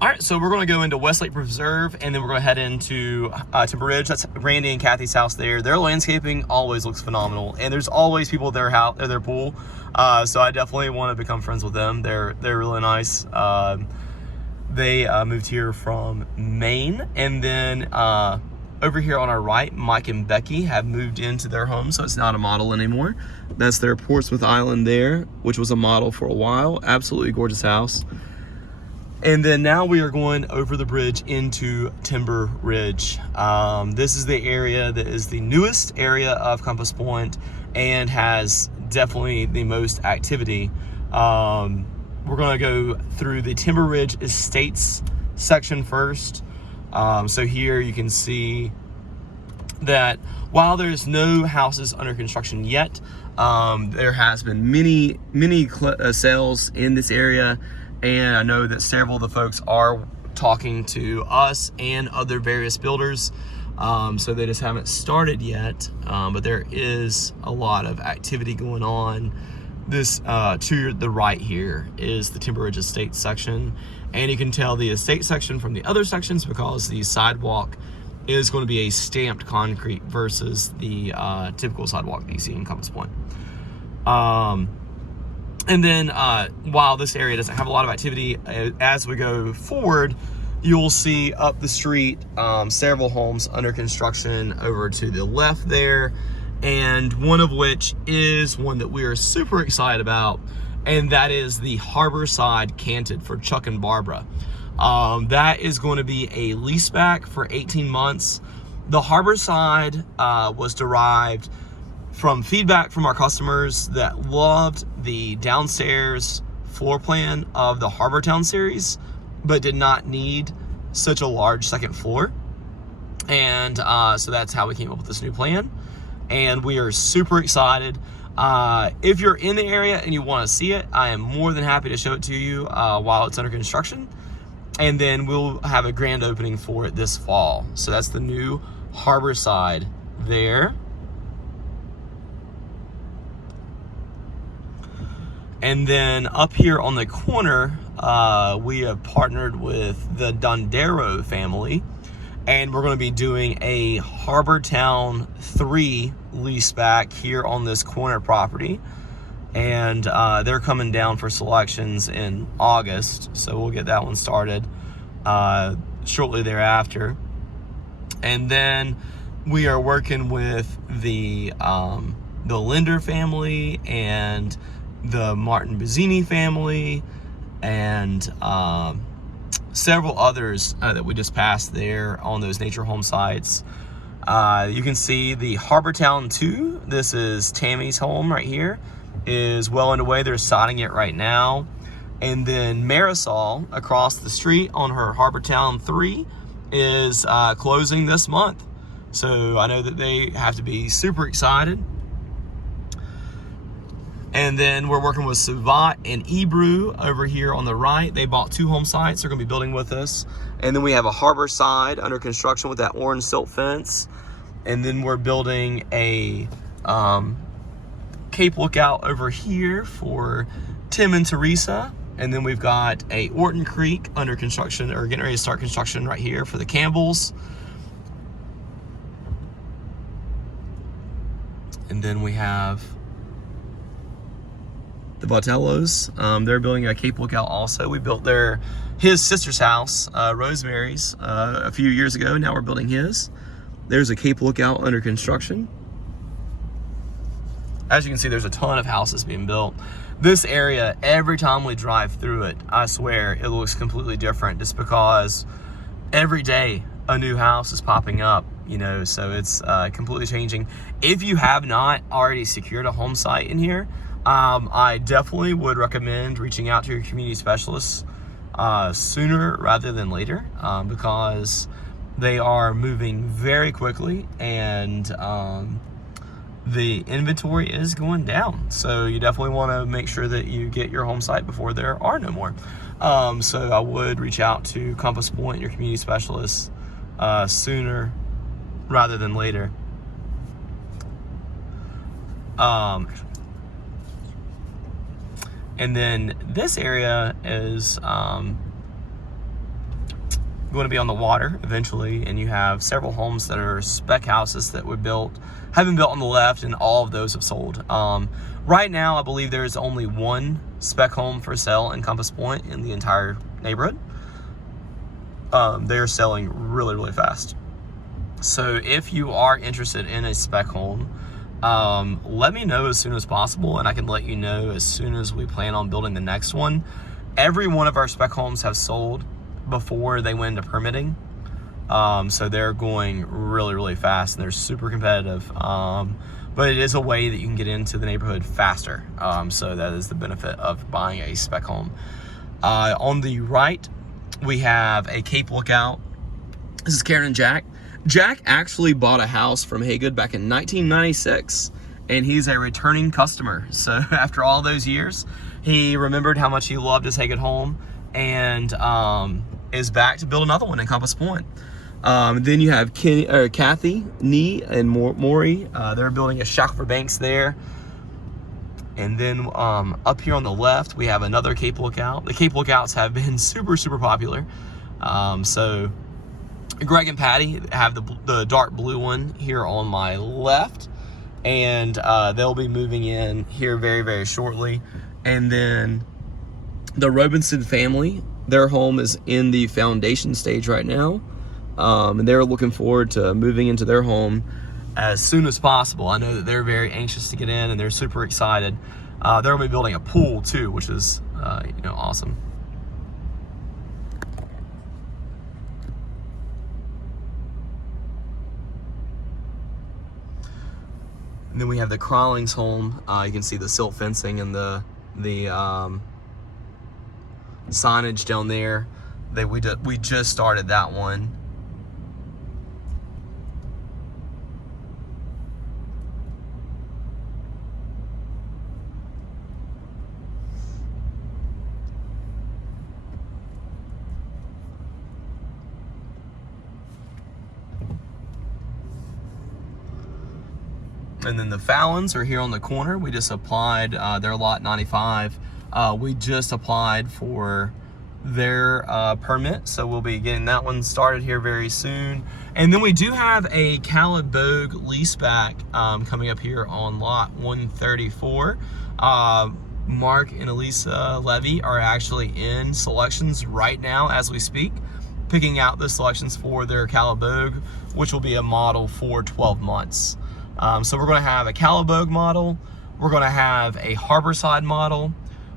All right, so we're going to go into Westlake Preserve, and then we're going to head into Timber Ridge. That's Randy and Kathy's house there. Their landscaping always looks phenomenal, and there's always people at their house, at their pool. So I definitely want to become friends with them. They're really nice. They moved here from Maine, and then over here on our right, Mike and Becky have moved into their home, so it's not a model anymore. That's their Portsmouth Island there, which was a model for a while. Absolutely gorgeous house. And then now we are going over the bridge into Timber Ridge. This is the area that is the newest area of Compass Point and has definitely the most activity. We're going to go through the Timber Ridge Estates section first. So here you can see that while there's no houses under construction yet, there has been many sales in this area. And I know that several of the folks are talking to us and other various builders. So they just haven't started yet, but there is a lot of activity going on. This to the right here is the Timber Ridge Estate section. And you can tell the estate section from the other sections because the sidewalk is going to be a stamped concrete versus the typical sidewalk that you see in Compass Point. And then while this area doesn't have a lot of activity, as we go forward, you'll see up the street several homes under construction over to the left there, and one of which is one that we are super excited about, and that is the Harborside Canted for Chuck and Barbara. That is going to be a leaseback for 18 months. The Harborside was derived from feedback from our customers that loved the downstairs floor plan of the Harbor Town series, but did not need such a large second floor. And so that's how we came up with this new plan. And we are super excited. If you're in the area and you want to see it, I am more than happy to show it to you while it's under construction. And then we'll have a grand opening for it this fall. So that's the new Harborside there. And then up here on the corner, we have partnered with the Dondero family, and we're going to be doing a Harbor Town 3 leaseback here on this corner property. And they're coming down for selections in August, so we'll get that one started shortly thereafter. And then we are working with the Linder family and the Martin Bazzini family, and several others that we just passed there on those nature home sites. You can see the Harbor Town 2, this is Tammy's home right here, is well underway. They're sodding it right now. And then Marisol across the street on her Harbor Town 3 is closing this month. So I know that they have to be super excited. And then we're working with Savat and Ebrew over here on the right. They bought 2 home sites. They're going to be building with us. And then we have a Harborside under construction with that orange silt fence. And then we're building a Cape Lookout over here for Tim and Teresa. And then we've got a Orton Creek under construction, or getting ready to start construction right here for the Campbells. And then we have the Botellos. They're building a Cape Lookout also. We built his sister's house, Rosemary's, a few years ago. Now we're building his. There's a Cape Lookout under construction. As you can see, there's a ton of houses being built. This area, every time we drive through it, I swear it looks completely different, just because every day a new house is popping up, so it's completely changing. If you have not already secured a home site in here, I definitely would recommend reaching out to your community specialists sooner rather than later, because they are moving very quickly, and the inventory is going down. So you definitely want to make sure that you get your home site before there are no more. So I would reach out to Compass Point, your community specialists, sooner rather than later. And then this area is going to be on the water eventually, and you have several homes that are spec houses that have been built on the left, and all of those have sold. Right now, I believe there is only one spec home for sale in Compass Point in the entire neighborhood. They're selling really, really fast. So if you are interested in a spec home, let me know as soon as possible, and I can let you know as soon as we plan on building the next one. Every one of our spec homes have sold before they went into permitting. So they're going really, really fast, and they're super competitive. But it is a way that you can get into the neighborhood faster. So that is the benefit of buying a spec home. On the right, we have a Cape Lookout. This is Karen and Jack. Jack actually bought a house from Haygood back in 1996, and he's a returning customer. So after all those years, he remembered how much he loved his Haygood home, and is back to build another one in Compass Point. Then you have Kathy, Nee, and Maury. They're building a Shackelford Banks there. And then up here on the left, we have another Cape Lookout. The Cape Lookouts have been super, super popular. So Greg and Patty have the dark blue one here on my left. And they'll be moving in here very, very shortly. And then the Robinson family, their home is in the foundation stage right now. And they're looking forward to moving into their home as soon as possible. I know that they're very anxious to get in, and they're super excited. They're going to be building a pool too, which is awesome. And then we have the Crawlings home. You can see the silt fencing and the signage down there. We just started that one. And then the Fallons are here on the corner. We just applied their lot 95. We just applied for their permit, so we'll be getting that one started here very soon. And then we do have a Calibogue leaseback coming up here on lot 134. Mark and Elisa Levy are actually in selections right now as we speak, picking out the selections for their Calibogue, which will be a model for 12 months. So we're going to have a Calibogue model, we're going to have a Harborside model,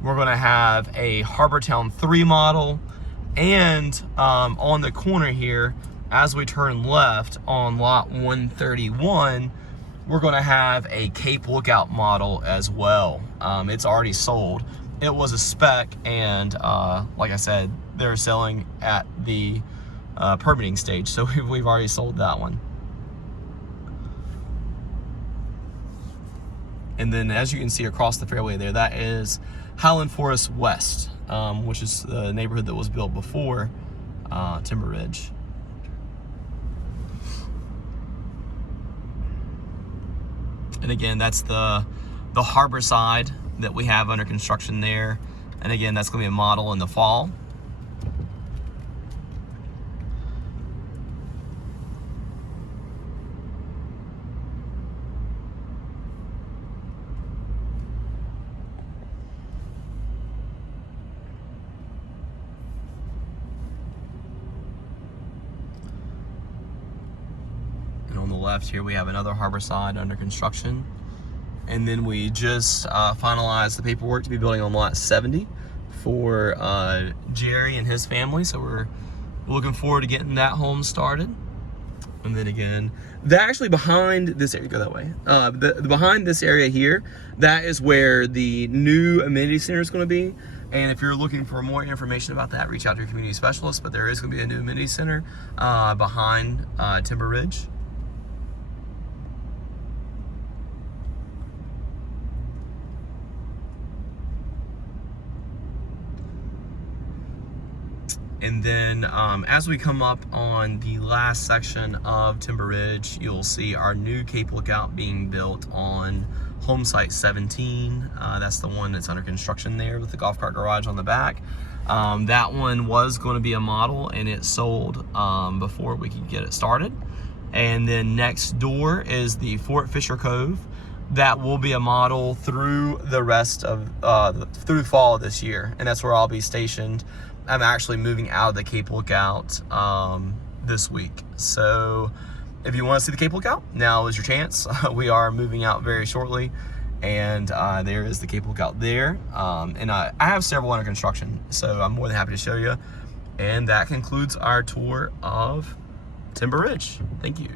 we're going to have a Harbortown 3 model, and on the corner here, as we turn left on lot 131, we're going to have a Cape Lookout model as well. It's already sold. It was a spec, and like I said, they're selling at the permitting stage, so we've already sold that one. And then as you can see across the fairway there, that is Highland Forest West, which is the neighborhood that was built before Timber Ridge. And again, that's the Harborside that we have under construction there. And again, that's going to be a model in the fall. On the left here, we have another Harborside under construction. And then we just finalized the paperwork to be building on lot 70 for Jerry and his family. So we're looking forward to getting that home started. And then again, that actually behind this area, go that way. Behind this area here, that is where the new amenity center is going to be. And if you're looking for more information about that, reach out to your community specialist. But there is going to be a new amenity center behind Timber Ridge. And then as we come up on the last section of Timber Ridge, you'll see our new Cape Lookout being built on home site 17. That's the one that's under construction there with the golf cart garage on the back. That one was going to be a model, and it sold before we could get it started. And then next door is the Fort Fisher Cove. That will be a model through the rest of through fall of this year, and that's where I'll be stationed. I'm actually moving out of the Cape Lookout this week, so if you want to see the Cape Lookout, now is your chance. We are moving out very shortly, and there is the Cape Lookout there, and I have several under construction, so I'm more than happy to show you. And that concludes our tour of Timber Ridge. Thank you.